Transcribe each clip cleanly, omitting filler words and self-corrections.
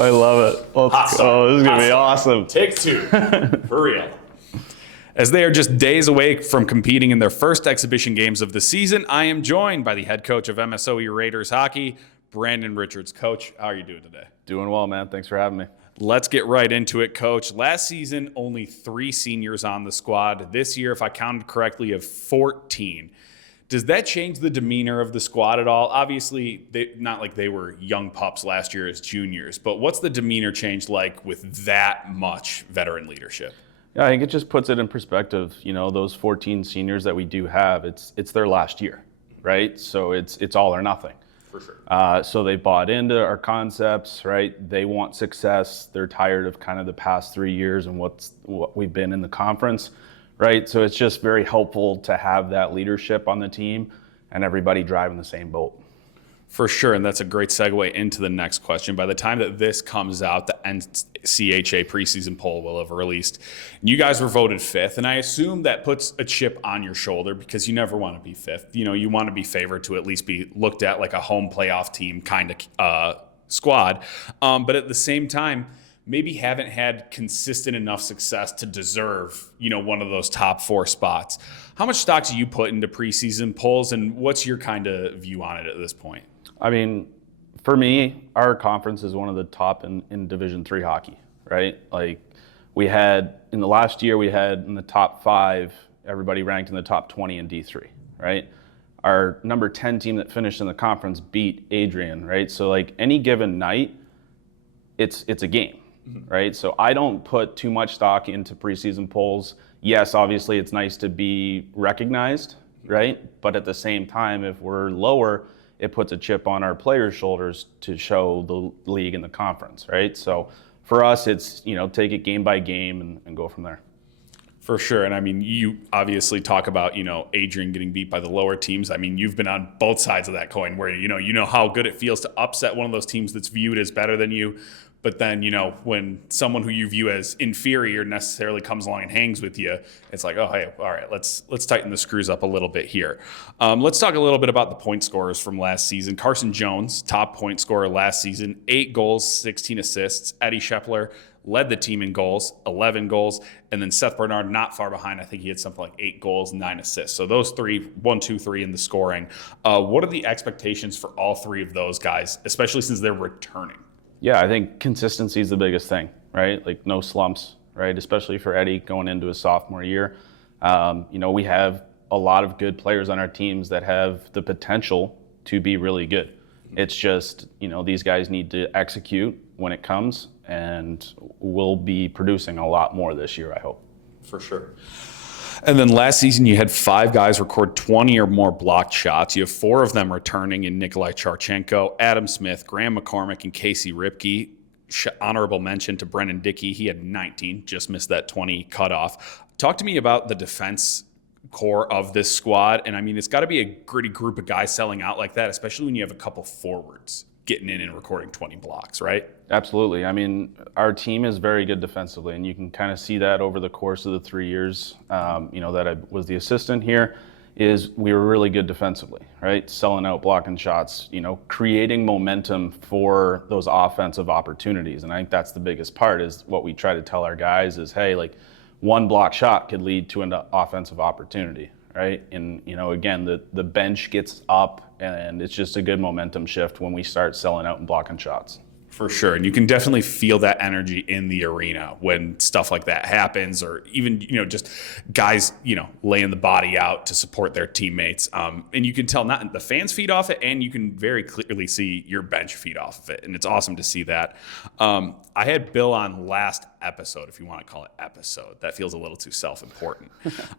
I love it. Let's go. This is going to be awesome. Take two. For real. As they are just days away from competing in their first exhibition games of the season, I am joined by the head coach of MSOE Raiders hockey, Brandon Richards. Coach, how are you doing today? Doing well, man. Thanks for having me. Let's get right into it, Coach. Last season, only 3 seniors on the squad. This year, if I counted correctly, of 14. Does that change the demeanor of the squad at all? Obviously, not like they were young pups last year as juniors, but what's the demeanor change like with that much veteran leadership? Yeah, I think it just puts it in perspective. You know, those 14 seniors that we do have, it's their last year, right? So it's all or nothing. For sure. So they bought into our concepts, right? They want success. They're tired of kind of the past 3 years and what we've been in the conference, right? So it's just very helpful to have that leadership on the team and everybody driving the same boat. For sure, and that's a great segue into the next question. By the time that this comes out, the NCHA preseason poll will have released. You guys were voted 5th, and I assume that puts a chip on your shoulder because you never want to be 5th. You know, you want to be favored to at least be looked at like a home playoff team kind of squad. But at the same time, maybe haven't had consistent enough success to deserve, you know, one of those top 4 spots. How much stock do you put into preseason polls, and what's your kind of view on it at this point? I mean, for me, our conference is one of the top in Division III hockey, right? Like we had, in the last year, we had in the top 5, everybody ranked in the top 20 in D3, right? Our number 10 team that finished in the conference beat Adrian, right? So like any given night, it's a game, right? So I don't put too much stock into preseason polls. Yes, obviously it's nice to be recognized, right? But at the same time, if we're lower, it puts a chip on our players' shoulders to show the league and the conference, right? So for us, it's, you know, take it game by game and go from there. For sure. And I mean, you obviously talk about, you know, Adrian getting beat by the lower teams. I mean, you've been on both sides of that coin where, you know how good it feels to upset one of those teams that's viewed as better than you. But then, you know, when someone who you view as inferior necessarily comes along and hangs with you, it's like, oh, hey, all right, let's tighten the screws up a little bit here. Let's talk a little bit about the point scorers from last season. Carson Jones, top point scorer last season, 8 goals, 16 assists. Eddie Scheffler led the team in goals, 11 goals. And then Seth Bernard, not far behind. I think he had something like 8 goals, 9 assists. So those 3, 1, 2, 3 in the scoring. What are the expectations for all 3 of those guys, especially since they're returning? Yeah, I think consistency is the biggest thing, right? Like no slumps, right? Especially for Eddie going into his sophomore year. You know, we have a lot of good players on our teams that have the potential to be really good. It's just, you know, these guys need to execute when it comes, and we'll be producing a lot more this year, I hope. For sure. And then last season, you had 5 guys record 20 or more blocked shots. You have 4 of them returning in Nikolai Charchenko, Adam Smith, Graham McCormick, and Casey Ripke. Honorable mention to Brennan Dickey. He had 19, just missed that 20 cutoff. Talk to me about the defense core of this squad. And I mean, it's got to be a gritty group of guys selling out like that, especially when you have a couple forwards getting in and recording 20 blocks, right? Absolutely. I mean, our team is very good defensively, and you can kind of see that over the course of the 3 years, you know, that I was the assistant here, is we were really good defensively, right? Selling out, blocking shots, you know, creating momentum for those offensive opportunities. And I think that's the biggest part, is what we try to tell our guys is, hey, like one block shot could lead to an offensive opportunity, right? And, you know, again, the bench gets up, and it's just a good momentum shift when we start selling out and blocking shots. For sure. And you can definitely feel that energy in the arena when stuff like that happens, or even, you know, just guys, you know, laying the body out to support their teammates. And you can tell not the fans feed off it, and you can very clearly see your bench feed off of it. And it's awesome to see that. I had Bill on last episode, if you want to call it episode. That feels a little too self-important.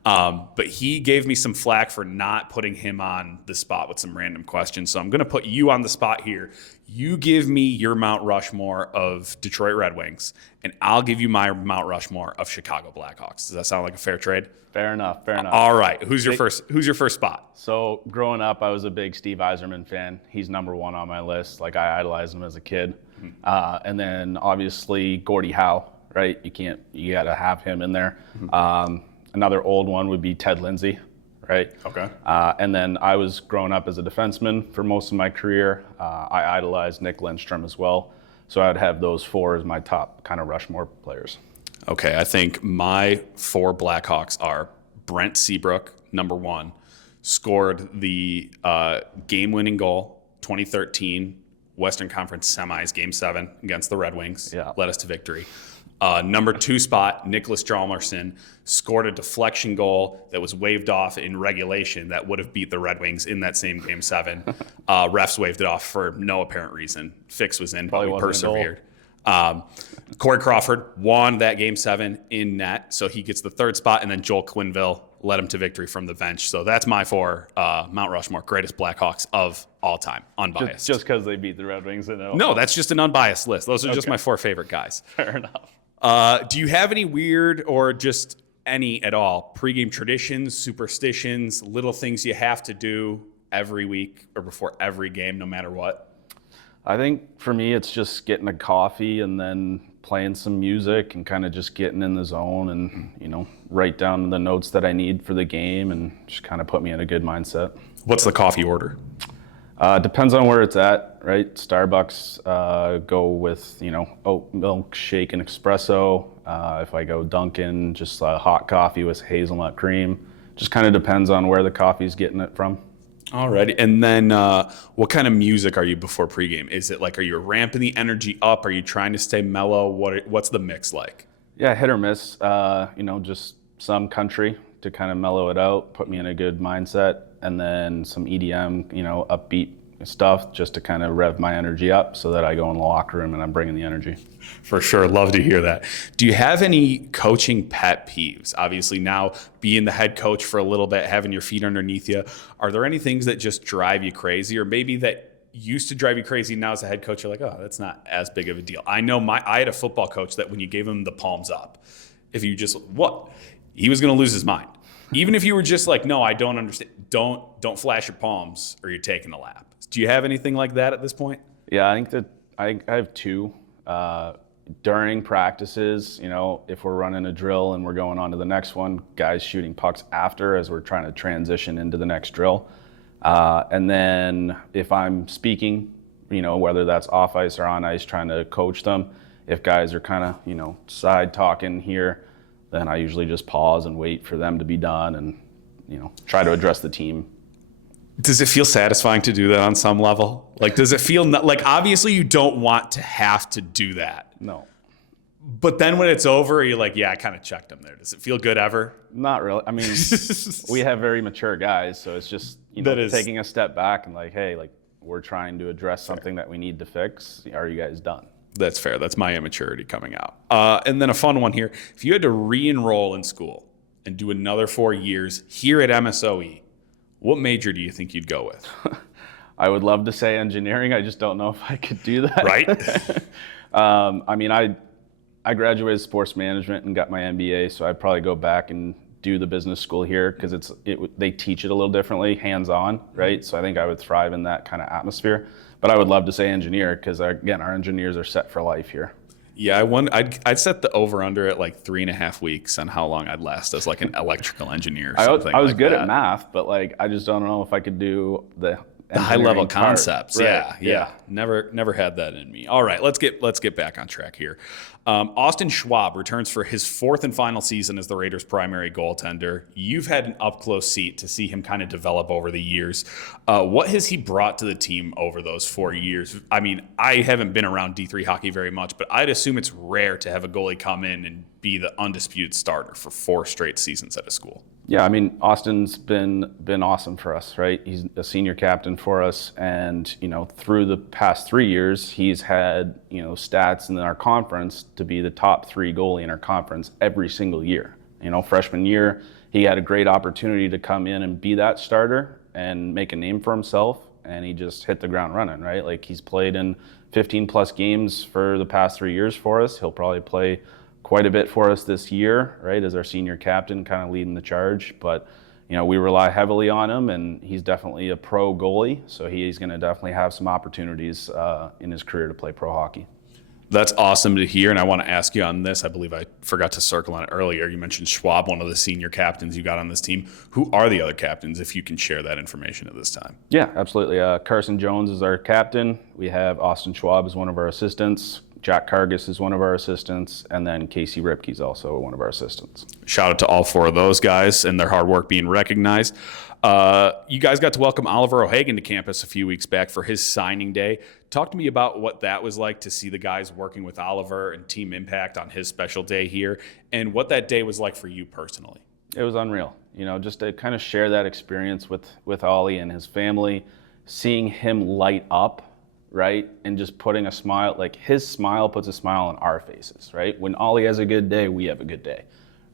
But he gave me some flack for not putting him on the spot with some random questions. So I'm going to put you on the spot here. You give me your Mount Rushmore of Detroit Red Wings, and I'll give you my Mount Rushmore of Chicago Blackhawks. Does that sound like a fair trade? Fair enough. Fair enough. All right. Who's your first spot? So growing up, I was a big Steve Yzerman fan. He's number 1 on my list. Like, I idolized him as a kid. Mm-hmm. And then obviously Gordie Howe, right? You got to have him in there. Mm-hmm. Another old one would be Ted Lindsay. Right. Okay. And then I was growing up as a defenseman for most of my career. I idolized Nick Lindstrom as well. So I'd have those four as my top kind of Rushmore players. Okay, I think my 4 Blackhawks are Brent Seabrook, number 1, scored the game-winning goal, 2013 Western Conference Semis, Game 7 against the Red Wings, led us to victory. Number 2 spot, Nicholas Hjalmarsson scored a deflection goal that was waved off in regulation that would have beat the Red Wings in that same Game 7. Refs waved it off for no apparent reason. Fix was in, but we persevered. Corey Crawford won that Game 7 in net, so he gets the 3rd spot, and then Joel Quenneville led him to victory from the bench. So that's my 4 Mount Rushmore greatest Blackhawks of all time, unbiased. Just because they beat the Red Wings? No, that's just an unbiased list. Those are just my 4 favorite guys. Fair enough. Do you have any weird or just any at all pregame traditions, superstitions, little things you have to do every week or before every game, no matter what? I think for me, it's just getting a coffee and then playing some music and kind of just getting in the zone and, write down the notes that I need for the game and just kind of put me in a good mindset. What's the coffee order? Depends on where it's at, right? Starbucks, go with, oat milk, shake, and espresso. If I go Dunkin', just hot coffee with hazelnut cream. Just kind of depends on where the coffee's getting it from. Alrighty. And then what kind of music are you before pregame? Is it like, are you ramping the energy up? Are you trying to stay mellow? What's the mix like? Yeah, hit or miss. Just some country to kind of mellow it out, put me in a good mindset, and then some EDM, upbeat stuff just to kind of rev my energy up so that I go in the locker room and I'm bringing the energy. For sure. Love to hear that. Do you have any coaching pet peeves? Obviously now being the head coach for a little bit, having your feet underneath you, are there any things that just drive you crazy, or maybe that used to drive you crazy now as a head coach you're like, oh, that's not as big of a deal? I know I had a football coach that when you gave him the palms up, if you just, he was going to lose his mind. Even if you were just like, no, I don't understand. Don't flash your palms or you're taking a lap. Do you have anything like that at this point? Yeah, I think that I have 2. During practices, if we're running a drill and we're going on to the next one, guys shooting pucks after as we're trying to transition into the next drill. And then if I'm speaking, whether that's off ice or on ice, trying to coach them, if guys are kind of, side talking here, then I usually just pause and wait for them to be done and, try to address the team. Does it feel satisfying to do that on some level? Like, does it feel like, obviously you don't want to have to do that. No. But then when it's over, you're like, yeah, I kind of checked them there. Does it feel good ever? Not really. I mean, we have very mature guys, so it's just, taking a step back and like, hey, like we're trying to address something that we need to fix. Are you guys done? That's fair. That's my immaturity coming out. And then a fun one here. If you had to re-enroll in school and do another 4 years here at MSOE, what major do you think you'd go with? I would love to say engineering. I just don't know if I could do that. Right? I graduated sports management and got my MBA, so I'd probably go back and do the business school here because they teach it a little differently, hands-on, right? So I think I would thrive in that kind of atmosphere. But I would love to say engineer because, again, our engineers are set for life here. Yeah, I'd set the over-under at like 3.5 weeks on how long I'd last as like an electrical engineer or something. I was good at math, but like I just don't know if I could do the high-level concepts. Right. Yeah. Never had that in me. All right, let's get back on track here. Austin Schwab returns for his 4th and final season as the Raiders' primary goaltender. You've had an up-close seat to see him kind of develop over the years. What has he brought to the team over those 4 years? I mean, I haven't been around D3 hockey very much, but I'd assume it's rare to have a goalie come in and be the undisputed starter for 4 straight seasons at a school. Yeah, I mean, Austin's been awesome for us, right? He's a senior captain for us, and through the past 3 years, he's had stats in our conference to be the top 3 goalie in our conference every single year. Freshman year, he had a great opportunity to come in and be that starter and make a name for himself, and he just hit the ground running, right? Like he's played in 15 plus games for the past 3 years for us. He'll probably play quite a bit for us this year, right, as our senior captain, kind of leading the charge. But, we rely heavily on him, and he's definitely a pro goalie, so he's going to definitely have some opportunities in his career to play pro hockey. That's awesome to hear, and I want to ask you on this. I believe I forgot to circle on it earlier. You mentioned Schwab, one of the senior captains you got on this team. Who are the other captains, if you can share that information at this time? Yeah, absolutely. Carson Jones is our captain. We have Austin Schwab as one of our assistants. Jack Cargus is one of our assistants, and then Casey Ripke is also one of our assistants. Shout out to all four of those guys and their hard work being recognized. You guys got to welcome Oliver O'Hagan to campus a few weeks back for his signing day. Talk to me about what that was like to see the guys working with Oliver and Team Impact on his special day here, and what that day was like for you personally. It was unreal, just to kind of share that experience with Ollie and his family, seeing him light up, right? And just putting a smile, like his smile puts a smile on our faces, right? When Ollie has a good day, we have a good day,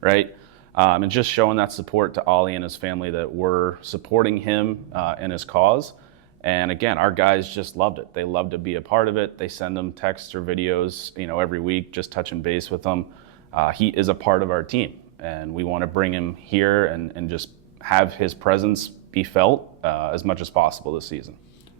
right? And just showing that support to Ollie and his family, that we're supporting him and his cause. And again, our guys just loved it. They loved to be a part of it. They send them texts or videos, every week, just touching base with them. He is a part of our team, and we want to bring him here and just have his presence be felt as much as possible this season.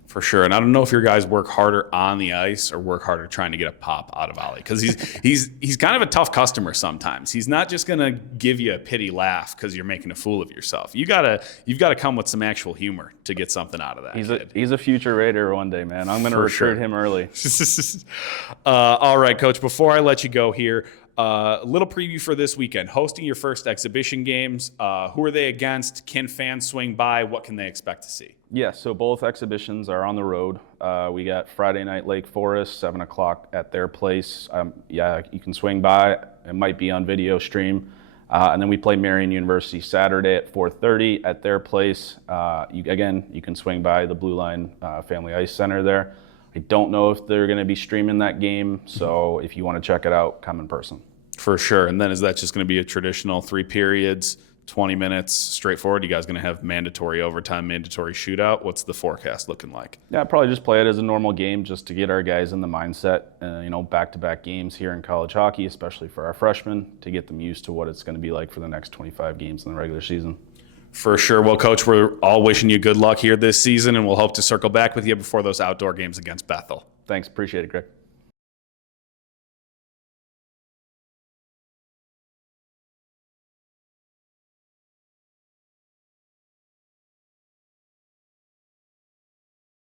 For sure. And I don't know if your guys work harder on the ice or work harder trying to get a pop out of Ollie, because he's kind of a tough customer sometimes. He's not just going to give you a pity laugh because you're making a fool of yourself. You've got to come with some actual humor to get something out of that. He's a future Raider one day, man. I'm going to recruit him early. All right, Coach, before I let you go here, a little preview for this weekend. Hosting your first exhibition games. Who are they against? Can fans swing by? What can they expect to see? Yeah, so both exhibitions are on the road. We got Friday night Lake Forest, 7 o'clock at their place. Yeah, you can swing by. It might be on video stream. And then we play Marion University Saturday at 4:30 at their place. You can swing by the Blue Line Family Ice Center there. I don't know if they're going to be streaming that game, so if you want to check it out, come in person. For sure. And then is that just going to be a traditional 3 periods, 20 minutes, straightforward? You guys going to have mandatory overtime, mandatory shootout? What's the forecast looking like? Yeah, I'd probably just play it as a normal game just to get our guys in the mindset. Back-to-back games here in college hockey, especially for our freshmen, to get them used to what it's going to be like for the next 25 games in the regular season. For sure. Well, Coach, we're all wishing you good luck here this season, and we'll hope to circle back with you before those outdoor games against Bethel. Thanks. Appreciate it, Greg.